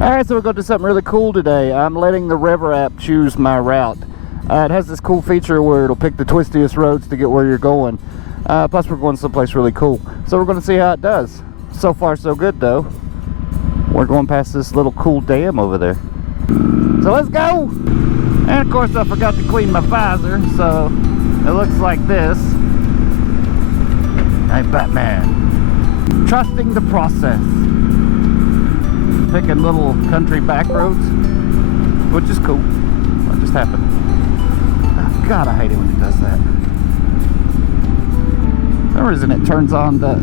Alright, so we're going to do something really cool today. I'm letting the Rever App choose my route. It has this cool feature where it'll pick the twistiest roads to get where you're going. Plus we're going someplace really cool. So we're going to see how it does. So far so good though. We're going past this little cool dam over there. So let's go! And of course I forgot to clean my visor, so it looks like this. I'm Batman. Trusting the process. Picking little country back roads, which is cool. What just happened? Oh, God, I hate it when it does that. For some reason it turns on the,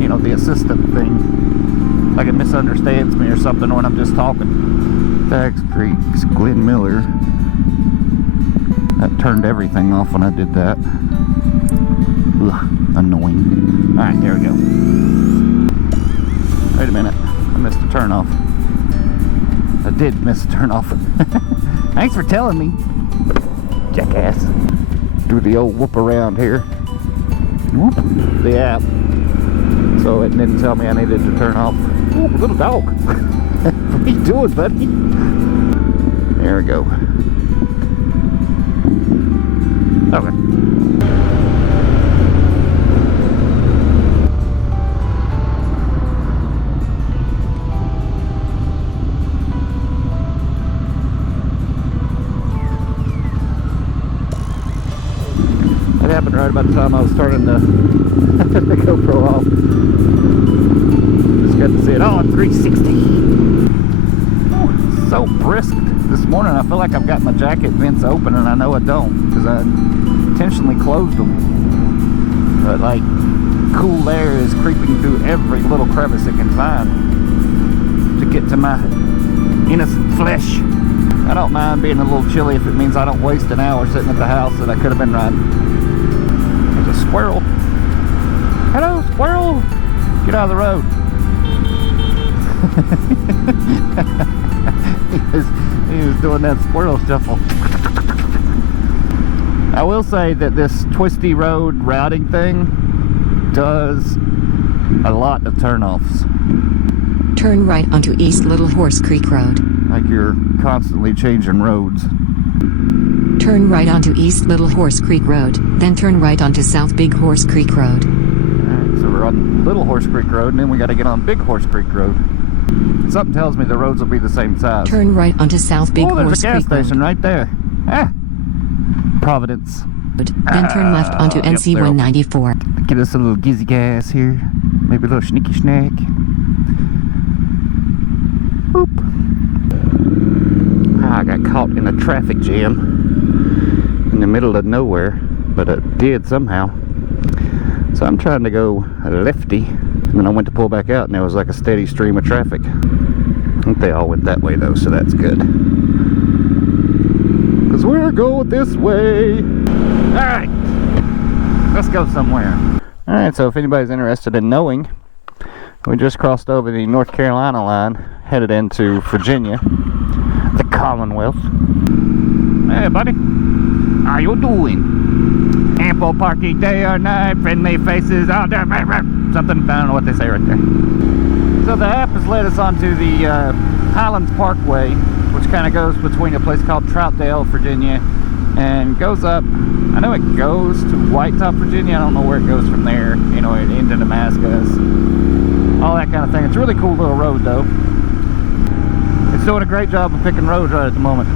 you know, the assistant thing. Like it misunderstands me or something when I'm just talking. Dax Creek's Glenn Miller. That turned everything off when I did that. Ugh, annoying. Alright, here we go. Wait a minute. I missed a turn off. I did miss a turn off. Thanks for telling me, jackass. Do the old whoop around here. Whoop the app. So it didn't tell me I needed to turn off. Ooh, little dog. What are you doing, buddy? There we go. Okay. It happened right about the time I was starting the GoPro off. Just got to see it all in 360. Ooh, so brisk this morning. I feel like I've got my jacket vents open and I know I don't because I intentionally closed them. But like cool air is creeping through every little crevice it can find to get to my innocent flesh. I don't mind being a little chilly if it means I don't waste an hour sitting at the house that I could have been riding. Squirrel. Hello, squirrel. Get out of the road. he was doing that squirrel shuffle. I will say that this Twisty Road Routing thing does a lot of turnoffs. Turn right onto East Little Horse Creek Road. Like you're constantly changing roads. Turn right onto East Little Horse Creek Road, then turn right onto South Big Horse Creek Road. Alright, so we're on Little Horse Creek Road, and then we got to get on Big Horse Creek Road. Something tells me the roads will be the same size. Turn right onto South Big Horse Creek Road. There's a gas station right there. Ah! Providence. Then turn left onto NC 194. Get us a little gizzy gas here. Maybe a little sneaky snack. Oop. I got caught in a traffic jam in the middle of nowhere, but it did somehow. So I'm trying to go lefty, and then I went to pull back out and there was like a steady stream of traffic. I think they all went that way though, so that's good. Cause we're going this way. Alright, let's go somewhere. Alright, so if anybody's interested in knowing, we just crossed over the North Carolina line, headed into Virginia, the Commonwealth. Hey buddy, how you doing? Ample parking day or night, friendly faces all day, something, I don't know what they say right there. So the app has led us onto the Highlands Parkway, which kind of goes between a place called Troutdale, Virginia, and goes up. I know it goes to Whitetop, Virginia. I don't know where it goes from there, you know, into Damascus, all that kind of thing. It's a really cool little road though. It's doing a great job of picking roads right at the moment.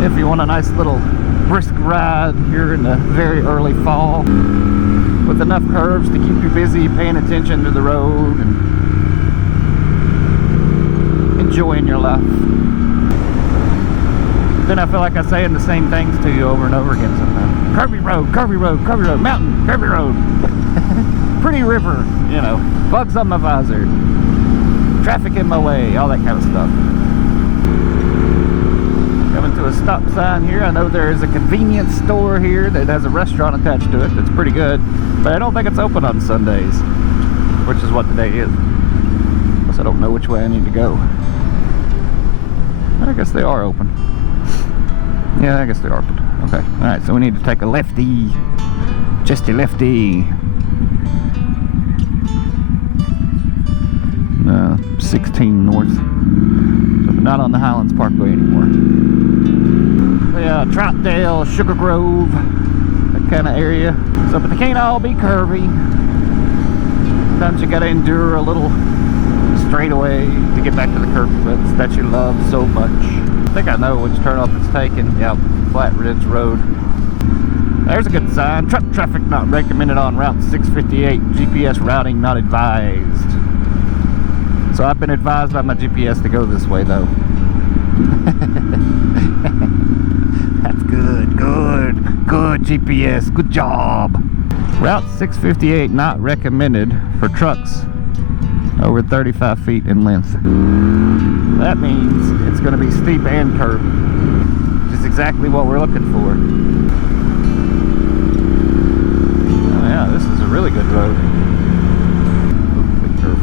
If you want a nice little brisk ride here in the very early fall with enough curves to keep you busy paying attention to the road and enjoying your life. Then I feel like I'm saying the same things to you over and over again sometimes. Curvy road, curvy road, curvy road, mountain, curvy road. Pretty river, you know, bugs on my visor, traffic in my way, all that kind of stuff. Coming to a stop sign here. I know there is a convenience store here that has a restaurant attached to it that's pretty good, but I don't think it's open on Sundays, which is what today is. Plus I don't know which way I need to go. I guess they are open. Yeah, I guess they are open. Okay, alright, so we need to take a lefty. Just a lefty. 16 north. So we're not on the Highlands Parkway anymore. Yeah, Troutdale, Sugar Grove, that kind of area. So, but they can't all be curvy. Sometimes you gotta endure a little straightaway to get back to the curvy bits that you love so much. I think I know which turnoff it's taking. Yep, Flat Ridge Road. There's a good sign. Truck traffic not recommended on Route 658. GPS routing not advised. So I've been advised by my GPS to go this way though. That's good, good GPS, good job. Route 658 not recommended for trucks over 35 feet in length. That means it's going to be steep and curvy, which is exactly what we're looking for. Oh yeah, this is a really good road. Ooh, big curve.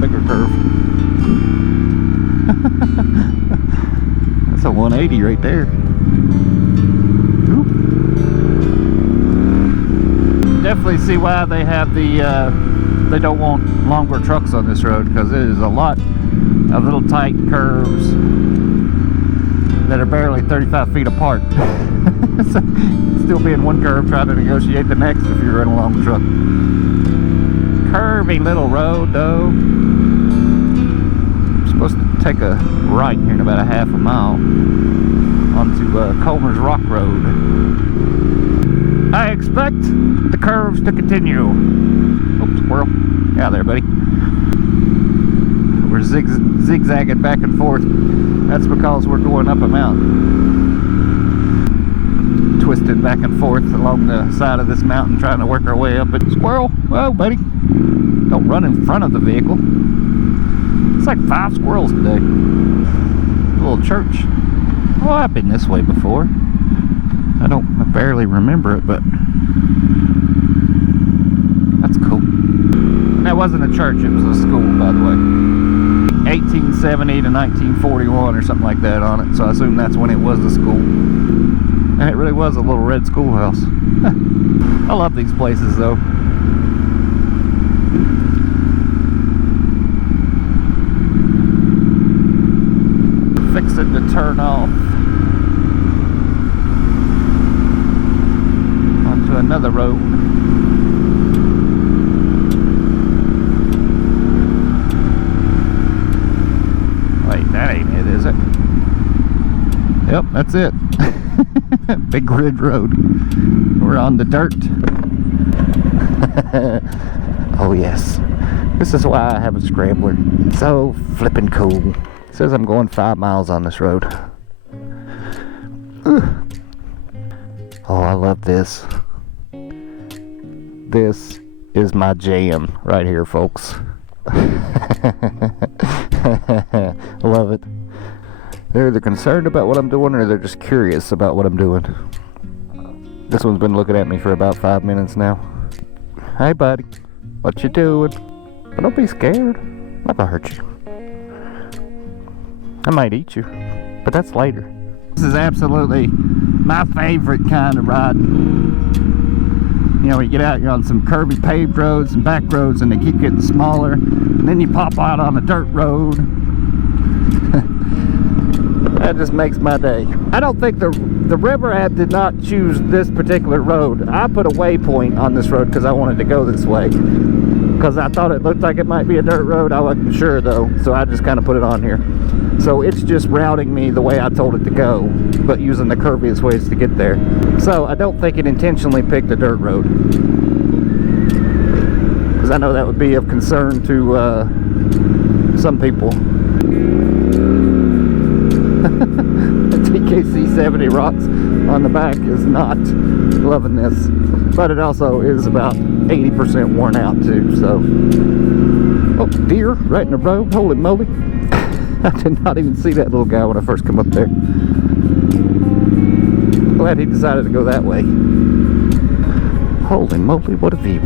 Bigger curve. That's a 180 right there. Oop. Definitely see why they have the they don't want longer trucks on this road, because it is a lot of little tight curves that are barely 35 feet apart. So, still be in one curve trying to negotiate the next if you're running along the truck. Curvy little road though. I'm supposed to take a right here in about a half a mile onto Comer's Rock Road. I expect the curves to continue. Oh, squirrel. Yeah, there, buddy. We're zigzagging back and forth. That's because we're going up a mountain. Twisting back and forth along the side of this mountain, trying to work our way up it. Squirrel! Whoa, buddy. Don't run in front of the vehicle. It's like 5 squirrels today. A little church. Oh, I've been this way before. I barely remember it, but that's cool. And that wasn't a church, it was a school, by the way. 1870 to 1941 or something like that on it, so I assume that's when it was the school. And it really was a little red schoolhouse. I love these places though. Fixing to turn off onto another road. Wait, that ain't it, is it? Yep, that's it. Big Ridge Road. We're on the dirt. Oh yes. This is why I have a scrambler. So flippin' cool. It says I'm going 5 miles on this road. Ugh. Oh, I love this. This is my jam right here, folks. Love it. They're either concerned about what I'm doing or they're just curious about what I'm doing. This one's been looking at me for about 5 minutes now. Hey buddy, what you doing? But don't be scared. I'm not gonna hurt you. I might eat you, but that's later. This is absolutely my favorite kind of riding. You know, you get out, you're on some curvy paved roads and back roads and they keep getting smaller. And then you pop out on a dirt road. That just makes my day. I don't think the Rever App did not choose this particular road. I put a waypoint on this road because I wanted to go this way. Because I thought it looked like it might be a dirt road. I wasn't sure though, so I just kind of put it on here. So it's just routing me the way I told it to go, but using the curviest ways to get there. So I don't think it intentionally picked a dirt road, because I know that would be of concern to some people. The TKC 70 rocks on the back is not loving this, but it also is about 80% worn out too. So, oh, deer right in the road! Holy moly! I did not even see that little guy when I first come up there. Glad he decided to go that way. Holy moly, what a view.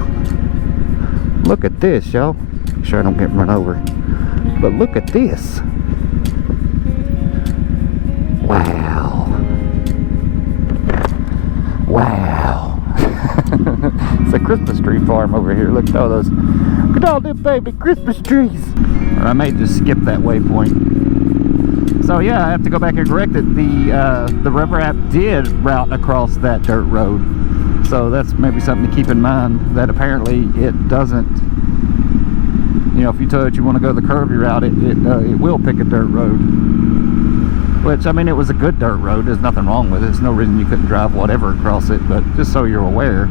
Look at this, y'all. Make sure I don't get run over. But look at this. Wow. Wow. Christmas tree farm over here. Look at all those. Look at all them baby Christmas trees. Or I may just skip that waypoint. So yeah, I have to go back and correct it. The Rever App did route across that dirt road. So that's maybe something to keep in mind, that apparently it doesn't, you know, if you tell it you want to go the curvy route, it will pick a dirt road. Which, I mean, it was a good dirt road. There's nothing wrong with it. There's no reason you couldn't drive whatever across it, but just so you're aware.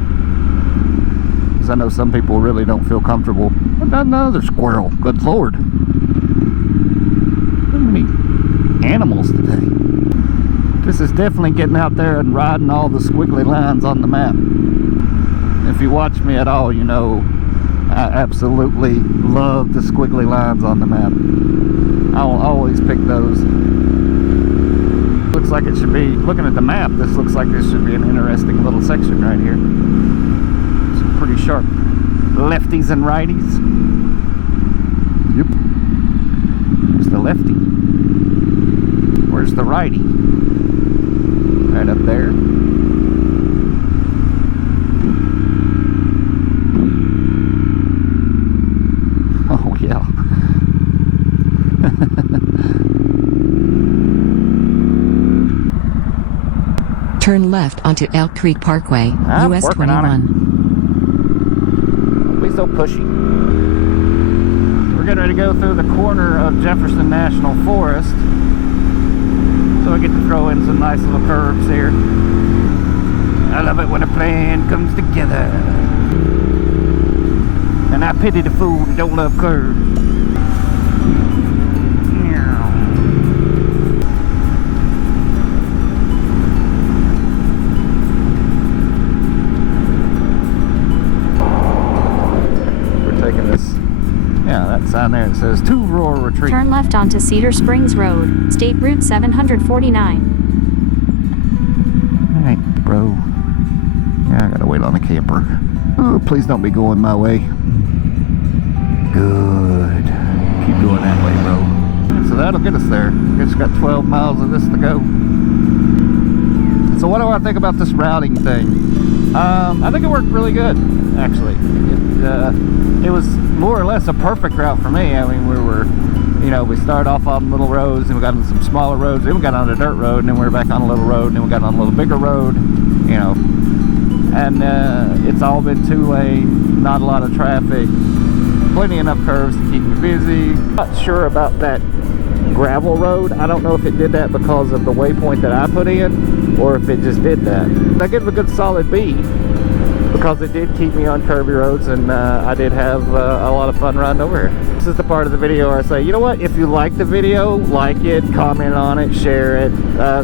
Because I know some people really don't feel comfortable. Another squirrel. Good Lord. So many animals today. This is definitely getting out there and riding all the squiggly lines on the map. If you watch me at all, you know I absolutely love the squiggly lines on the map. I'll always pick those. Looks like it should be, looking at the map, this looks like this should be an interesting little section right here. Some pretty sharp lefties and righties. Yep. There's the lefty. Where's the righty? Right up there. Oh yeah. Turn left onto Elk Creek Parkway, I'm US working on 21. Please so pushy. We're getting ready to go through the corner of Jefferson National Forest. So I get to throw in some nice little curves here. I love it when a plan comes together. And I pity the fool who don't love curves. We're taking this, yeah, that sign there that says to Rural Retreat. Turn left onto Cedar Springs Road, State Route 749. Alright, bro. Yeah, I gotta wait on the camper. Oh, please don't be going my way. Good. Keep going that way, bro. So that'll get us there. It's got 12 miles of this to go. So what do I think about this routing thing? I think it worked really good, actually. It was more or less a perfect route for me. I mean, we started off on little roads, and we got on some smaller roads, then we got on a dirt road, and then we were back on a little road, and then we got on a little bigger road, you know. And it's all been two-lane, not a lot of traffic, plenty enough curves to keep me busy. Not sure about that gravel road. I don't know if it did that because of the waypoint that I put in, or if it just did that. I give it a good solid B, because it did keep me on curvy roads, and I did have a lot of fun riding over here. This is the part of the video where I say, you know what, if you like the video, like it, comment on it, share it,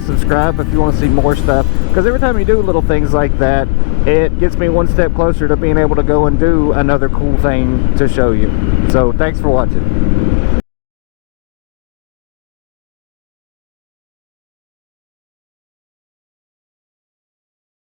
subscribe if you want to see more stuff, because every time you do little things like that, it gets me one step closer to being able to go and do another cool thing to show you. So thanks for watching.